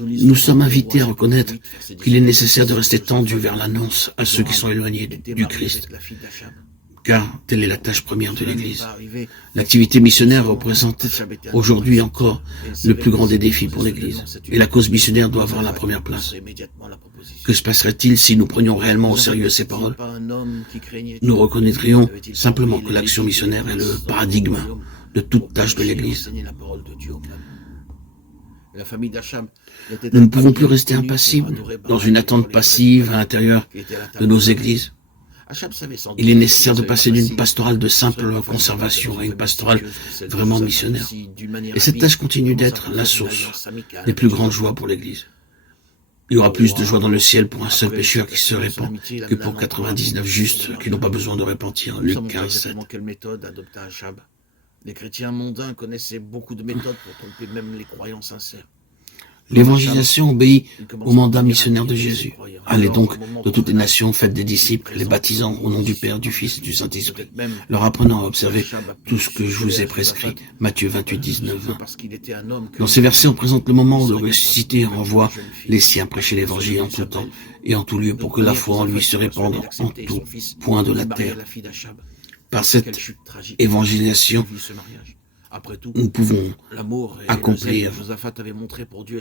Nous sommes invités à reconnaître qu'il est nécessaire de rester tendu vers l'annonce à ceux qui sont éloignés du Christ, car telle est la tâche première de l'Église. L'activité missionnaire représente aujourd'hui encore le plus grand des défis pour l'Église, et la cause missionnaire doit avoir la première place. Que se passerait-il si nous prenions réellement au sérieux ces paroles? Nous reconnaîtrions simplement que l'action missionnaire est le paradigme de toute tâche de l'Église. Nous ne pouvons plus rester impassibles dans une attente passive à l'intérieur de nos églises. Il est nécessaire de passer d'une pastorale de simple conservation à une pastorale vraiment missionnaire. Et cette tâche continue d'être la source des plus grandes joies pour l'Église. Il y aura plus de joie dans le ciel pour un seul pécheur qui se répand que pour 99 justes qui n'ont pas besoin de repentir. Luc 15, 7. Quelle méthode adopta Achab? Les chrétiens mondains connaissaient beaucoup de méthodes pour tromper même les croyants sincères. L'évangélisation obéit au mandat missionnaire de Jésus. Allez donc de toutes les nations, faites des disciples, les baptisant au nom du Père, du Fils et du Saint-Esprit, leur apprenant à observer tout ce que je vous ai prescrit. Matthieu 28, 19, 20. Dans ces versets, on présente le moment où le ressuscité renvoie les siens prêcher l'évangile en tout temps et en tout lieu pour que la foi en lui se répande en tout point de la terre. Par cette évangélisation, nous pouvons accomplir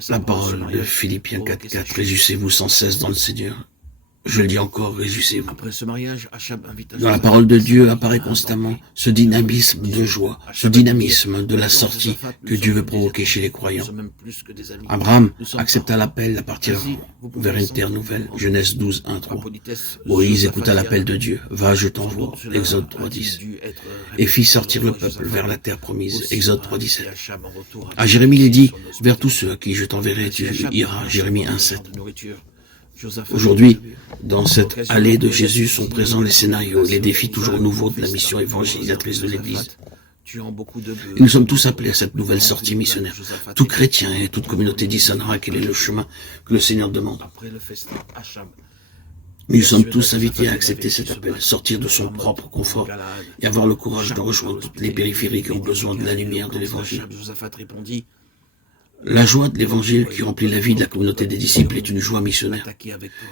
la parole de Philippiens 4.4. Réjouissez-vous sans cesse dans le Seigneur. Je le dis encore, réjouissez-vous. Dans la parole de Dieu apparaît constamment ce dynamisme de joie, ce dynamisme de la sortie que Dieu veut provoquer chez les croyants. Abraham accepta l'appel à partir vers une terre nouvelle. Genèse 12, 1, 3. Moïse écouta l'appel de Dieu. Va, je t'envoie. Exode 3, 10. Et fit sortir le peuple vers la terre promise. Exode 3, 17. À Jérémie, il est dit, vers tous ceux à qui je t'enverrai, tu iras. Jérémie 1, 7. Aujourd'hui, dans cette allée de Jésus sont présents les scénarios et les défis toujours nouveaux de la mission évangélisatrice de l'Église. Et nous sommes tous appelés à cette nouvelle sortie missionnaire. Tout chrétien et toute communauté discernera quel est le chemin que le Seigneur demande. Nous sommes tous invités à accepter cet appel, sortir de son propre confort et avoir le courage de rejoindre toutes les périphéries qui ont besoin de la lumière de l'Évangile. La joie de l'Évangile qui remplit la vie de la communauté des disciples est une joie missionnaire.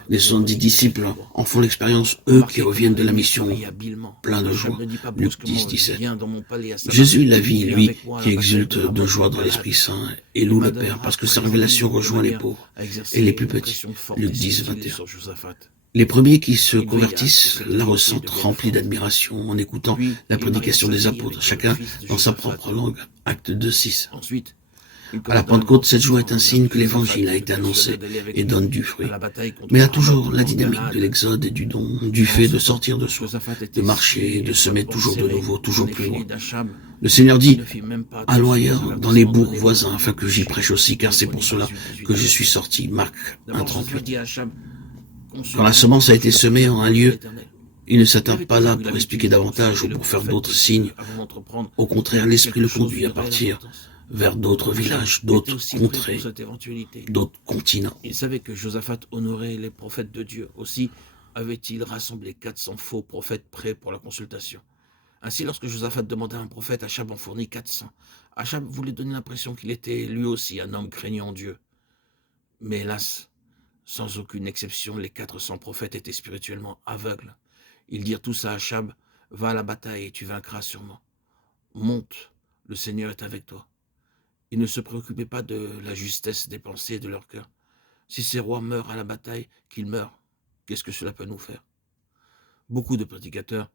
Les 70 disciples en font l'expérience, eux qui reviennent de la mission, pleins de joie. Luc 10, 17. Jésus la vit, lui, qui exulte de joie dans l'Esprit Saint et loue le Père parce que sa révélation rejoint les pauvres et les plus petits. Luc 10, 21. Les premiers qui se convertissent la ressentent remplis d'admiration en écoutant la prédication des apôtres, chacun dans sa propre langue. Acte 2, 6. À la Pentecôte, cette joie est un signe que l'Évangile a été annoncé et donne du fruit. Mais il y a toujours la dynamique de l'exode et du don, du fait de sortir de soi, de marcher, de semer toujours de nouveau, toujours plus loin. Le Seigneur dit, allons ailleurs, dans les bourgs voisins, afin que j'y prêche aussi, car c'est pour cela que je suis sorti. Marc 1, 38. Quand la semence a été semée en un lieu, il ne s'attarde pas là pour expliquer davantage ou pour faire d'autres signes. Au contraire, l'Esprit le conduit à partir vers d'autres villages, d'autres contrées, d'autres continents. Il savait que Josaphat honorait les prophètes de Dieu. Aussi avait-il rassemblé 400 faux prophètes prêts pour la consultation. Ainsi, lorsque Josaphat demanda un prophète, Achab en fournit 400. Achab voulait donner l'impression qu'il était lui aussi un homme craignant Dieu. Mais hélas, sans aucune exception, les 400 prophètes étaient spirituellement aveugles. Ils dirent tous à Achab, « Va à la bataille et tu vaincras sûrement. Monte, le Seigneur est avec toi. » Ils ne se préoccupaient pas de la justesse des pensées et de leur cœur. Si ces rois meurent à la bataille, qu'ils meurent. Qu'est-ce que cela peut nous faire? Beaucoup de prédicateurs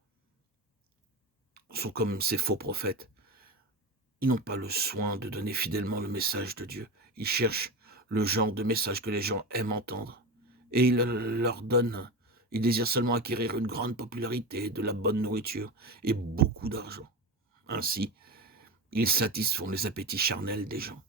sont comme ces faux prophètes. Ils n'ont pas le soin de donner fidèlement le message de Dieu. Ils cherchent le genre de message que les gens aiment entendre. Et ils leur donnent. Ils désirent seulement acquérir une grande popularité, de la bonne nourriture et beaucoup d'argent. Ainsi, ils satisfont les appétits charnels des gens.